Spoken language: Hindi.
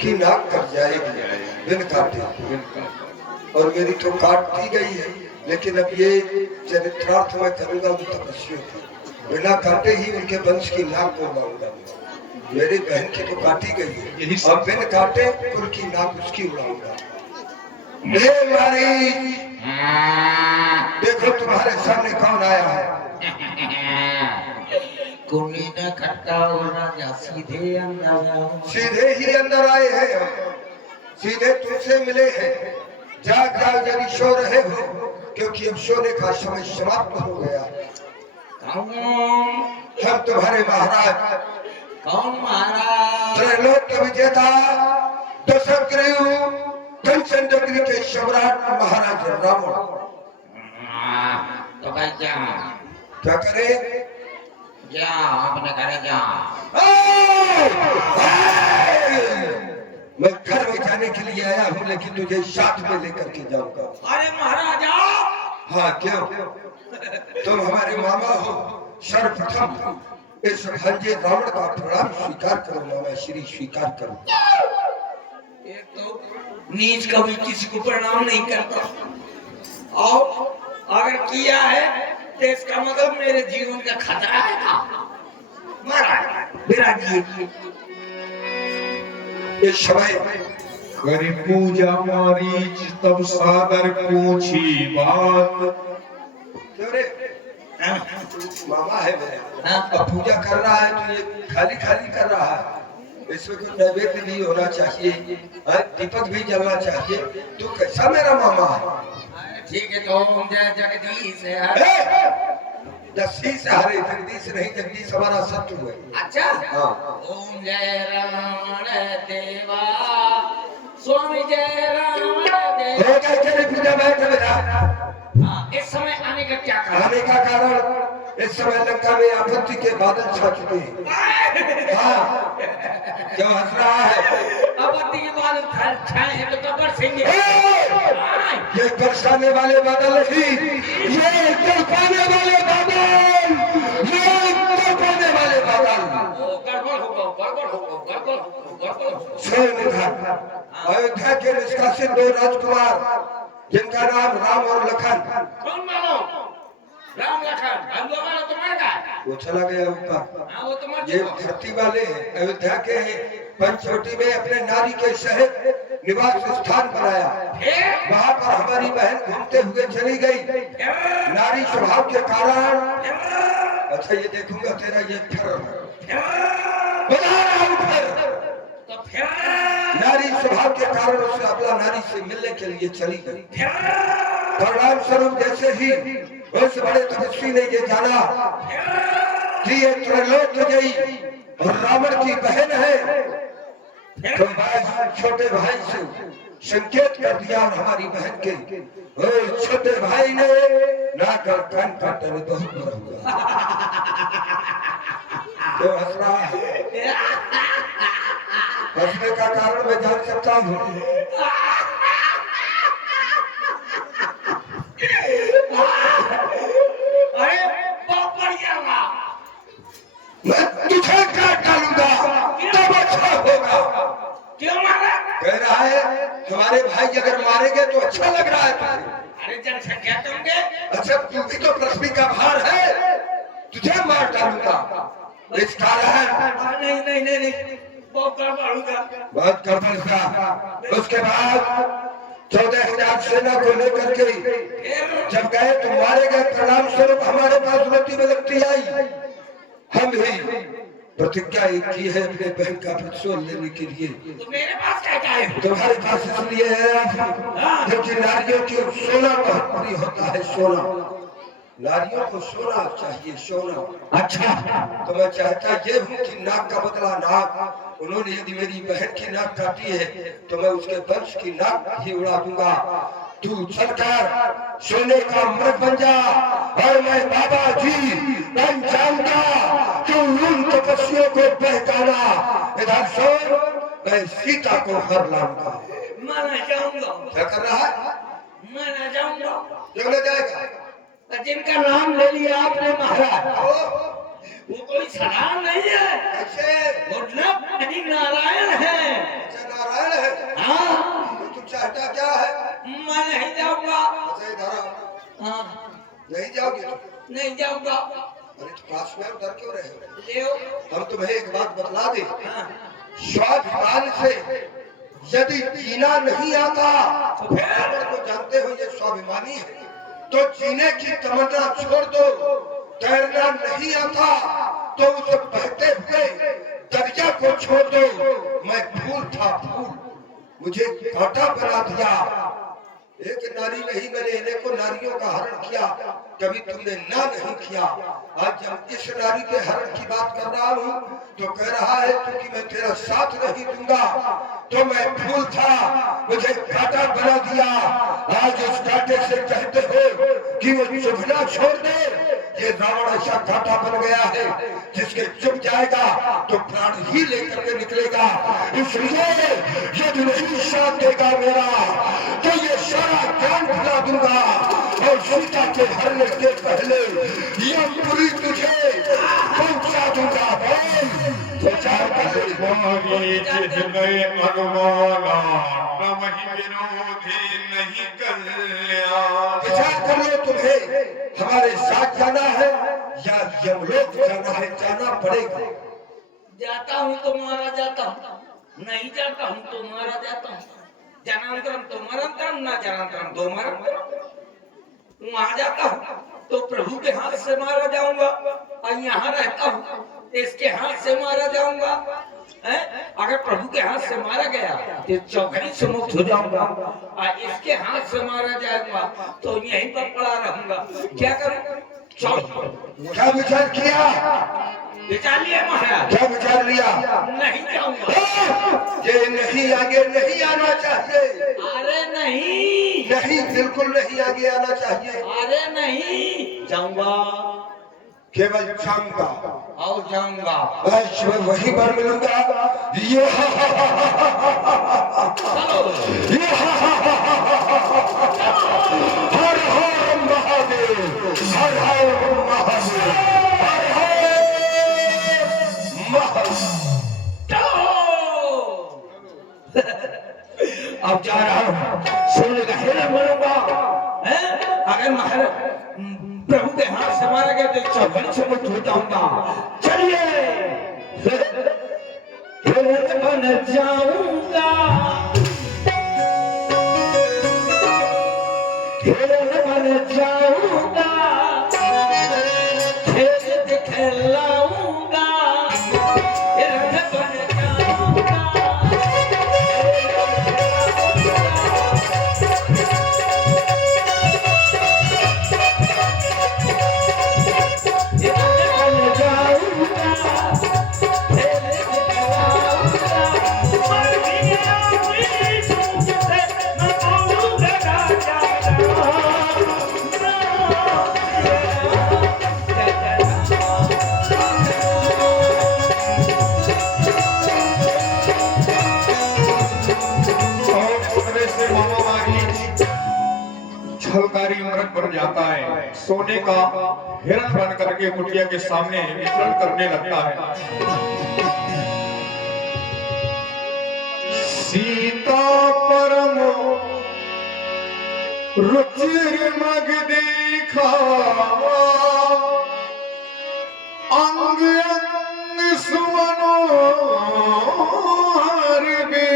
की नाक कट जाएगी बिन काटे, और मेरी तो काट दी गई है, लेकिन अब ये चरित्रार्थ मैं करूंगा वो तपस्या की, बिना काटे ही उनके वंश की नाक उड़ाऊंगा। मेरी बहन की तो काटी गई है, अब बिन काटे कुल की नाक उसकी उड़ाऊंगा। देखो तुम्हारे सामने कौन आया है। सीधे ही अंदर आए हैं, सीधे तुमसे मिले हैं। जाग जाग यदि सो रहे हो, क्योंकि अब सोने का समय समाप्त हो गया। हम तुम्हारे महाराज। कौन महाराज? त्रैलोक के विजेता, दशग्रीव, कंचन नगरी के सम्राट महाराज रावण। तो भाई क्या करे? जाओ अपने घरे जाओ। मैं घर में जाने के लिए आया हूँ, लेकिन तुझे साथ में लेकर के जाऊंगा। अरे महाराजा। हाँ क्यों? तुम हमारे मामा हो। सर्वप्रथम इस भांजे रावण का प्रणाम स्वीकार करो। मामा श्री स्वीकार करो। एक तो नीच कभी किसी को प्रणाम नहीं करता, और अगर किया है तो इसका मतलब मेरे जीवन का खतरा है ना। महाराज विराजिए। इस समय करी पूजा मारीच तब सादर पूछी बात। मामा है मेरे, अब पूजा कर रहा है तो ये खाली खाली कर रहा है, इसमें कुछ नैवेद्य भी होना चाहिए, दीपक भी जलना चाहिए। तू कैसा मेरा मामा है? ठीक है तो जय जगदीश जगदीश हरे, जगदीश नहीं, जगदीश हमारा शत्रु है। अच्छा हाँ। ओम जय रमण देवा, स्वामी जय रमण देवा। हो गया तेरी पूजा बैठ बेटा। इस समय आने का क्या कारण? आने का कारण इस समय लंका में आपत्ति के बादल छा चुके हैं। हाँ, क्यों हंस रहा है? आपत्ति के बादल छाए हैं तो कब बरसेंगे? ये बरसाने वाले बादल नहीं, ये तड़पाने वाले बादल, ये तड़पाने वाले बादल। गड़बड़ होगा, गड़बड़ होगा, गड़बड़ होगा, गड़बड़ होगा। स्वयं अयोध्या के निष्कासित 2 राजकुमार, जिनका नाम राम और लखन। कौन मानो? राम लखन। हम मानो तो मर गए। वो चला गया ऊपर। हाँ वो तो मर ये चुका। धरती वाले हैं, अयोध्या के हैं। पंचवटी में अपने नारी के शहर निवास स्थान बनाया। वहाँ पर हमारी बहन घूमते हुए चली गई। नारी स्वभाव के कारण। अच्छा ये देखूंगा तेरा ये बना रहा हूँ फिर। तो फिर नारी स्वभाव के कारण उसे अपना नारी से मिलने के लिए चली गई। परिणाम स्वरूप जैसे ही उस बड़े तपस्वी ने ये जाना कि ये त्रैलोक गई और रावण की बहन है, तो छोटे भाई से संकेत कर दिया और हमारी बहन के छोटे भाई ने नाक और कान काटने में बहुत बुरा हुआ। तो हंस रहा है? हंसने का कारण मैं जान सकता हूँ। अरे बहुत बढ़िया हुआ। मैं तुझे काट डालूंगा तब अच्छा होगा। क्यों मारा? कह रहा है हमारे भाई अगर मारेंगे तो अच्छा लग रहा है तुझे। अरे जनसंख्या तुमगे। अच्छा तू भी तो पृथ्वी का भार है, तुझे मार डालूंगा। इस कारण नहीं नहीं नहीं नहीं, बहुत गड़बड़ होगा। बहुत गड़बड़ हुआ। उसके बाद 14,000 सेना को लेकर के जब गए तो मारे गए। परिणाम स्वरूप हमारे पास रोटी में लगती आई। हम ही प्रतिज्ञा एक की है अपने बहन का प्रतिशोध लेने के लिए। तो मेरे पास क्या है? तुम्हारे पास इसलिए है क्योंकि नारियों की सोना बहुत बड़ी होता है। सोना नारियों को सोना चाहिए, सोना। अच्छा तो मैं चाहता ये हूँ कि नाक का बदला नाक। उन्होंने यदि मेरी बहन की नाक काटी है तो मैं उसके वंश की नाक ही उड़ा दूंगा। तू चलकर सोने का मृग बन जा और मैं बाबा जी बन जाऊंगा। तू उन तपस्वियों को बहकाना। इधर सुन, मैं सीता को हर लाऊंगा। मैं जाऊंगा। क्या कर रहा है? मैं जाऊंगा। क्यों ले जाएगा? जिनका नाम ले लिया आपने महाराज, वो कोई सलाम नहीं है। ऐसे वो नहीं नारायण है। अच्छा नारायण नहीं जाओगे तुम? नहीं जाऊंगा। अरे तो पास में उधर क्यों रहे हो? ले हम तुम्हें एक बात बतला दे, हाँ। स्वाभिमान से यदि जीना नहीं आता, तो फिर रावण को जानते हो ये स्वाभिमानी है, तो जीने की तमन्ना छोड़ दो। तैरना नहीं आता तो उसे बहते हुए दरिया को छोड़ दो। मैं फूल था फूल, मुझे कांटा बना दिया। एक नारी नहीं, मैंने अनेकों नारियों का हरण किया, कभी तुमने ना नहीं किया। आज जब इस नारी के हरण की बात कर रहा हूँ तो कह रहा है क्योंकि मैं तेरा साथ नहीं दूंगा, तो मैं फूल था, मुझे कांटा बना दिया। आज उस कांटे से कहते हो कि वो चुभना छोड़ दे। ये रावण ऐसा कांटा बन गया है जिसके चुभ जाएगा तो प्राण ही लेकर के निकलेगा। इसलिए यदि नहीं साथ देगा मेरा तो ये सारा ज्ञान भुला दूंगा और सीता के हरने के पहले यह पूरी तुझे पहुंचा दूंगा। विचार कर लो, तुम्हें हमारे साथ जाना है या यमलोक जाना है? जाना पड़ेगा। जाता हूँ तो मारा जाता हूँ, नहीं जाता हूँ तो मारा जाता हूँ। जनांतरम तो मरंतरम, ना जनांतरम तो मरंतरम। वहां जाता हूँ तो प्रभु के हाथ से मारा जाऊंगा, और यहाँ रहता हूँ इसके हाथ से मारा जाऊंगा। अगर प्रभु के हाथ से मारा गया तो चौकड़ी से मुक्त हो जाऊंगा, और इसके हाथ से मारा जाएगा तो यहीं पर पड़ा रहूंगा। क्या करूं? क्या विचार किया? विचार लिया महाराज। क्या विचार लिया? नहीं जाऊंगा। ये नहीं, आगे नहीं आना चाहिए। अरे नहीं, नहीं, बिल्कुल नहीं आगे आना चाहिए। अरे नहीं जाऊंगा, केवल जाऊंगा और जाऊंगा। बस मैं वहीं पर मिलूंगा। हर हर महादेव, हर हर महादेव, हर हर महादेव। अब जा रहा हूँ, सोने का हिरण बनूंगा। अगर महाराज प्रभु के हाथ से मारा गया तो चौबन से मुक्त हो जाऊंगा। चलिए हिरण बन जाऊंगा, हिरण बन जाऊंगा, खेल दिखलाऊंगा, हिरण बन जाऊंगा। छलकारी मृग बन जाता है, सोने का हिरण बन करके कुटिया के सामने विचरण करने लगता है। सीता परम रुचिर मग देखा, अंग अंग सुमनोहर बे